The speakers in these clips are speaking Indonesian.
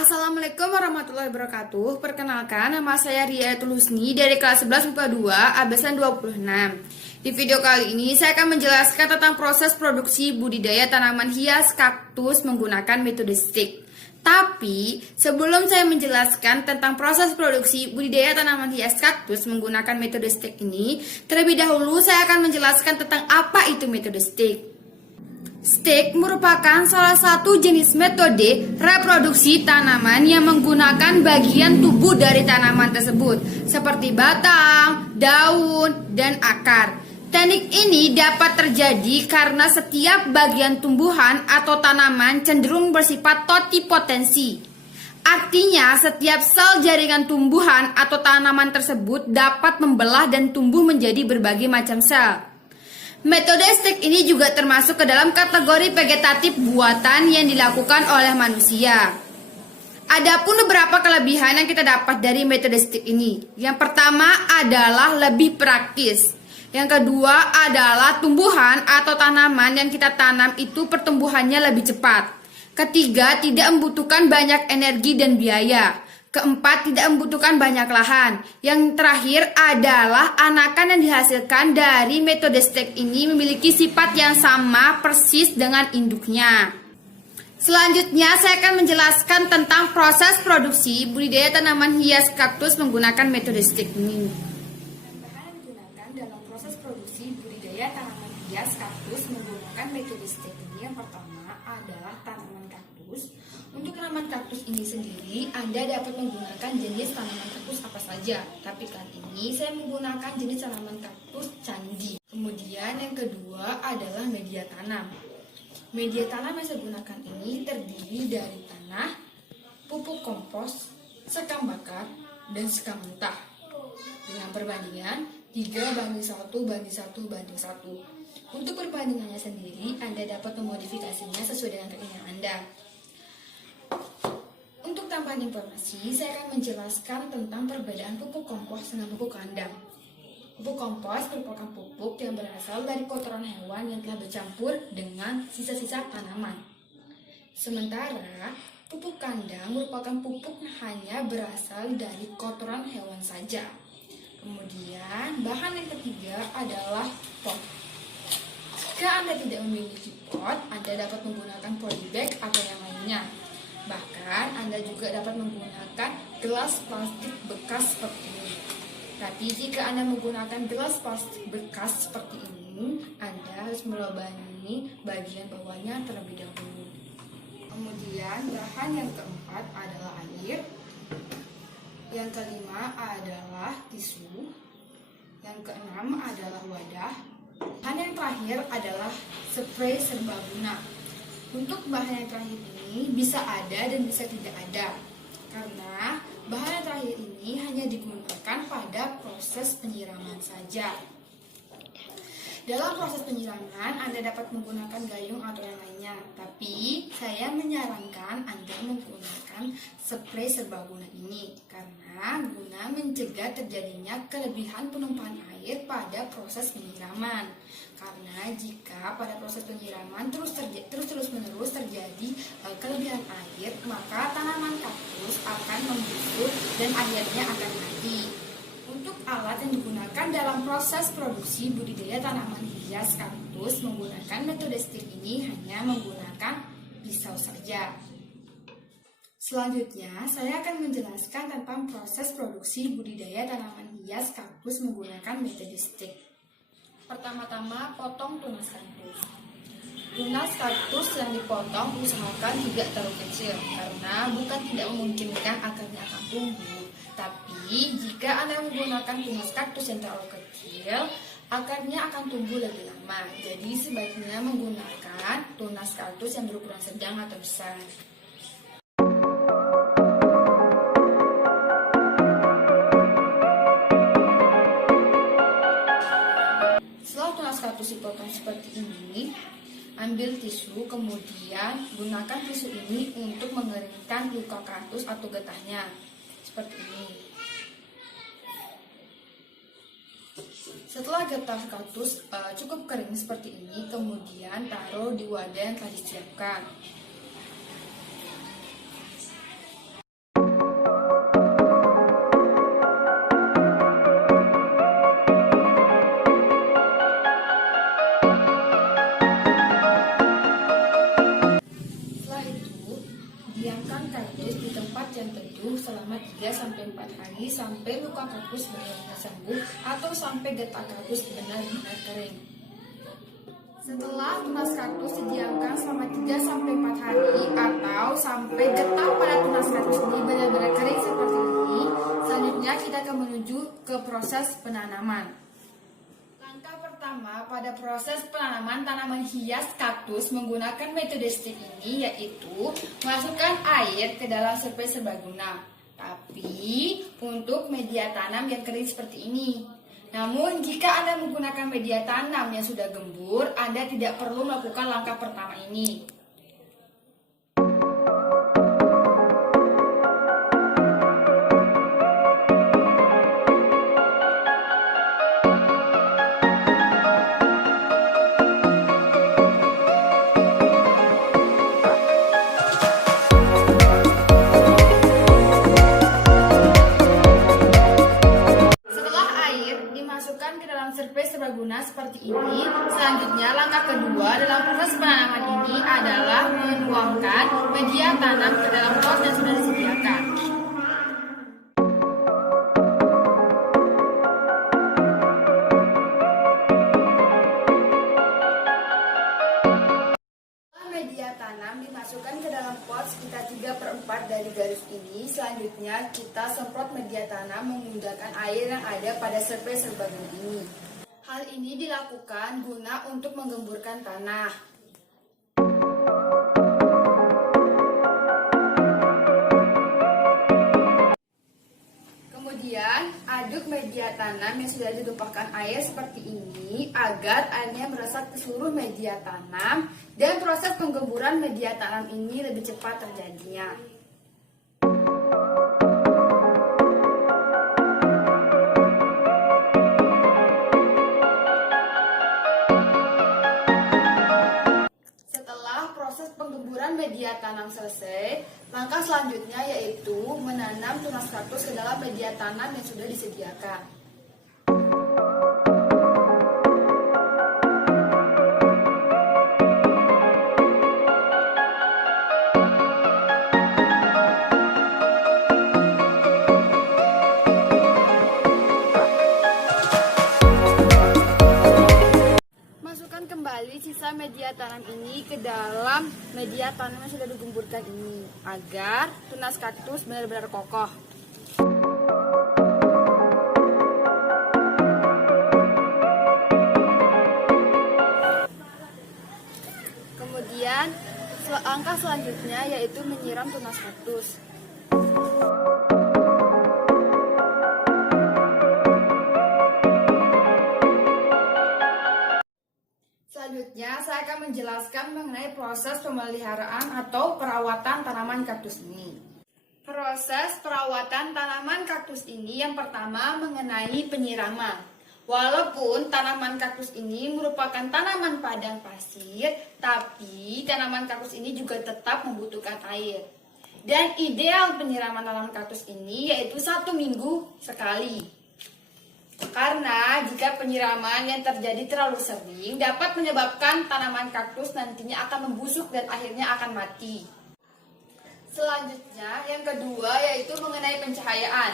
Assalamualaikum warahmatullahi wabarakatuh. Perkenalkan, nama saya Ria Tulusni dari kelas 11 MIPA 2, absen 26. Di video kali ini saya akan menjelaskan tentang proses produksi budidaya tanaman hias kaktus menggunakan metode stick. Tapi, sebelum saya menjelaskan tentang proses produksi budidaya tanaman hias kaktus menggunakan metode stick ini, terlebih dahulu saya akan menjelaskan tentang apa itu metode stick. Stick merupakan salah satu jenis metode reproduksi tanaman yang menggunakan bagian tubuh dari tanaman tersebut, seperti batang, daun, dan akar. Teknik ini dapat terjadi karena setiap bagian tumbuhan atau tanaman cenderung bersifat totipotensi. Artinya, setiap sel jaringan tumbuhan atau tanaman tersebut dapat membelah dan tumbuh menjadi berbagai macam sel. Metode stick ini juga termasuk ke dalam kategori vegetatif buatan yang dilakukan oleh manusia. Adapun beberapa kelebihan yang kita dapat dari metode stick ini. Yang pertama adalah lebih praktis. Yang kedua adalah tumbuhan atau tanaman yang kita tanam itu pertumbuhannya lebih cepat. Ketiga, tidak membutuhkan banyak energi dan biaya. Keempat, tidak membutuhkan banyak lahan. Yang terakhir adalah anakan yang dihasilkan dari metode stick ini memiliki sifat yang sama persis dengan induknya. Selanjutnya, saya akan menjelaskan tentang proses produksi budidaya tanaman hias kaktus menggunakan metode stick ini. Bahan yang digunakan dalam proses produksi budidaya tanaman hias kaktus menggunakan metode stick ini yang pertama adalah tanaman kaktus. Untuk tanaman kaktus ini sendiri, Anda dapat menggunakan jenis tanaman kaktus apa saja. Tapi kali ini saya menggunakan jenis tanaman kaktus candi. Kemudian yang kedua adalah media tanam. Media tanam yang saya gunakan ini terdiri dari tanah, pupuk kompos, sekam bakar, dan sekam mentah. Dengan perbandingan 3:1:1:1. Untuk perbandingannya sendiri, Anda dapat memodifikasinya sesuai dengan keinginan Anda. Untuk tambahan informasi, saya akan menjelaskan tentang perbedaan pupuk kompos dengan pupuk kandang. Pupuk kompos merupakan pupuk yang berasal dari kotoran hewan yang telah bercampur dengan sisa-sisa tanaman. Sementara, pupuk kandang merupakan pupuk yang hanya berasal dari kotoran hewan saja. Kemudian, bahan yang ketiga adalah pot. Jika Anda tidak memiliki pot, Anda dapat menggunakan polybag atau yang lainnya. Bahkan Anda juga dapat menggunakan gelas plastik bekas seperti ini. Tapi jika Anda menggunakan gelas plastik bekas seperti ini, Anda harus melubangi bagian bawahnya terlebih dahulu. Kemudian bahan yang keempat adalah air. Yang kelima adalah tisu. Yang keenam adalah wadah. Bahan yang terakhir adalah spray serbaguna. Untuk bahan yang terakhir ini bisa ada dan bisa tidak ada, karena bahan yang terakhir ini hanya digunakan pada proses penyiraman saja. Dalam proses penyiraman, Anda dapat menggunakan gayung atau yang lainnya, tapi saya menyarankan Anda menggunakan spray serbaguna ini karena guna mencegah terjadinya kelebihan penumpahan air pada proses penyiraman. Karena jika pada proses penyiraman terus-menerus terjadi kelebihan air, maka tanaman kaktus akan membusuk dan akhirnya akan mati. Untuk alat yang digunakan dalam proses produksi budidaya tanaman hias kaktus menggunakan metode stick ini hanya menggunakan pisau saja. Selanjutnya, saya akan menjelaskan tentang proses produksi budidaya tanaman hias kaktus menggunakan metode stick. Pertama-tama, potong tunas kaktus. Tunas kaktus yang dipotong usahakan tidak terlalu kecil karena bukan tidak memungkinkan akarnya akan tumbuh. Tapi jika Anda menggunakan tunas kaktus yang terlalu kecil, akarnya akan tumbuh lebih lama. Jadi sebaiknya menggunakan tunas kaktus yang berukuran sedang atau besar. Setelah tunas kaktus dipotong seperti ini, ambil tisu, kemudian gunakan tisu ini untuk mengeringkan luka kaktus atau getahnya. Seperti ini. Setelah getah kaktus cukup kering seperti ini, kemudian taruh di wadah yang telah disiapkan. Diamkan kaktus di tempat yang teduh selama 3-4 hari sampai luka kaktus benar-benar sembuh atau sampai getah kaktus benar-benar kering. Setelah tunas kaktus didiamkan selama 3-4 hari atau sampai getah pada tunas kaktus ini benar-benar kering seperti ini, selanjutnya kita akan menuju ke proses penanaman. Langkah pertama pada proses penanaman tanaman hias kaktus menggunakan metode stik ini yaitu masukkan air ke dalam spray serbaguna, tapi untuk media tanam yang kering seperti ini. Namun jika Anda menggunakan media tanam yang sudah gembur, Anda tidak perlu melakukan langkah pertama ini. Dimasukkan ke dalam spray serbaguna seperti ini. Selanjutnya langkah kedua dalam proses penanaman ini adalah menuangkan media tanam ke dalam pot yang sudah disediakan. Media tanam dimasukkan ke dalam pot sekitar 3/4 dari garis ini. Selanjutnya kita semprot media tanam menggunakan air yang ada pada spray serbaguna ini. Hal ini dilakukan guna untuk menggemburkan tanah. Kemudian aduk media tanam yang sudah ditumpahkan air seperti ini agar airnya meresap ke seluruh media tanam dan proses penggemburan media tanam ini lebih cepat terjadinya. Setelah proses penggemburan media tanam selesai, langkah selanjutnya yaitu menanam tunas kaktus ke dalam media tanam yang sudah disediakan. Masukkan kembali sisa media tanam ini ke dalam media tanam yang sudah digemburkan ini agar tunas kaktus benar-benar kokoh. Kemudian langkah selanjutnya yaitu menyiram tunas kaktus. Selanjutnya, saya akan menjelaskan mengenai proses pemeliharaan atau perawatan tanaman kaktus ini. Proses perawatan tanaman kaktus ini yang pertama mengenai penyiraman. Walaupun tanaman kaktus ini merupakan tanaman padang pasir, tapi tanaman kaktus ini juga tetap membutuhkan air. Dan ideal penyiraman tanaman kaktus ini yaitu 1 minggu sekali. Karena jika penyiraman yang terjadi terlalu sering dapat menyebabkan tanaman kaktus nantinya akan membusuk dan akhirnya akan mati. Selanjutnya, yang kedua yaitu mengenai pencahayaan.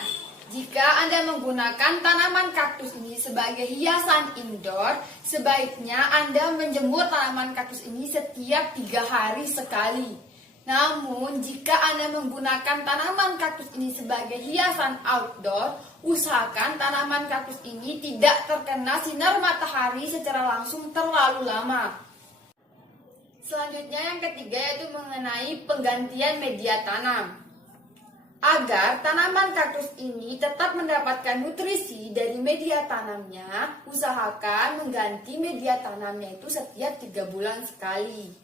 Jika Anda menggunakan tanaman kaktus ini sebagai hiasan indoor, sebaiknya Anda menjemur tanaman kaktus ini setiap 3 hari sekali. Namun, jika Anda menggunakan tanaman kaktus ini sebagai hiasan outdoor, usahakan tanaman kaktus ini tidak terkena sinar matahari secara langsung terlalu lama. Selanjutnya yang ketiga yaitu mengenai penggantian media tanam. Agar tanaman kaktus ini tetap mendapatkan nutrisi dari media tanamnya, usahakan mengganti media tanamnya itu setiap 3 bulan sekali.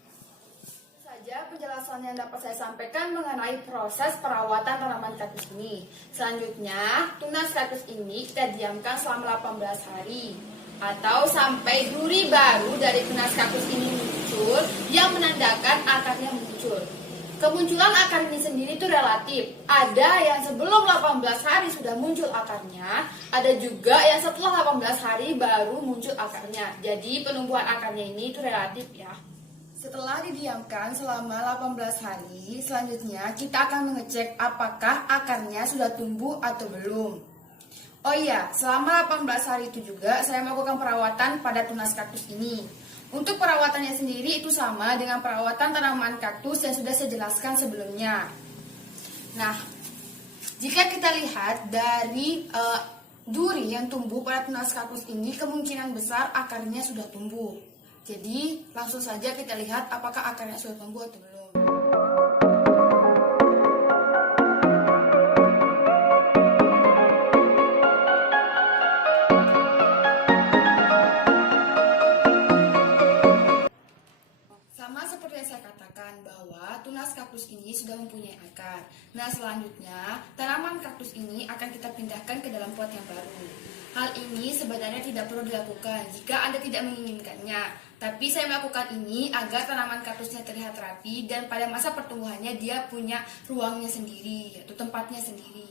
Saja penjelasan yang dapat saya sampaikan mengenai proses perawatan tanaman kaktus ini. Selanjutnya, tunas kaktus ini kita diamkan selama 18 hari atau sampai duri baru dari tunas kaktus ini muncul yang menandakan akarnya muncul. Kemunculan akar ini sendiri itu relatif. Ada yang sebelum 18 hari sudah muncul akarnya, ada juga yang setelah 18 hari baru muncul akarnya. Jadi penumbuhan akarnya ini itu relatif ya. Setelah didiamkan selama 18 hari, selanjutnya kita akan mengecek apakah akarnya sudah tumbuh atau belum. Oh iya, selama 18 hari itu juga saya melakukan perawatan pada tunas kaktus ini. Untuk perawatannya sendiri itu sama dengan perawatan tanaman kaktus yang sudah saya jelaskan sebelumnya. Nah, jika kita lihat dari duri yang tumbuh pada tunas kaktus ini, kemungkinan besar akarnya sudah tumbuh. Jadi, langsung saja kita lihat apakah akarnya sudah tumbuh atau belum. Sama seperti yang saya katakan bahwa tunas kaktus ini sudah mempunyai akar. Nah, selanjutnya tanaman kaktus ini akan kita pindahkan ke dalam pot yang baru. Hal ini sebenarnya tidak perlu dilakukan jika Anda tidak menginginkannya. Tapi saya melakukan ini agar tanaman kaktusnya terlihat rapi dan pada masa pertumbuhannya dia punya ruangnya sendiri, yaitu tempatnya sendiri.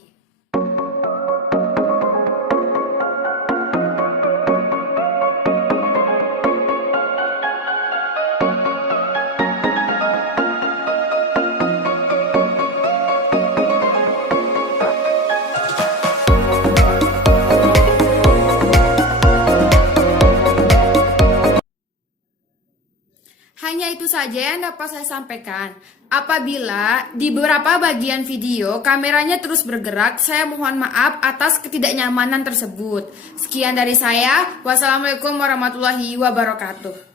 Hanya itu saja yang dapat saya sampaikan. Apabila di beberapa bagian video kameranya terus bergerak, saya mohon maaf atas ketidaknyamanan tersebut. Sekian dari saya. Wassalamualaikum warahmatullahi wabarakatuh.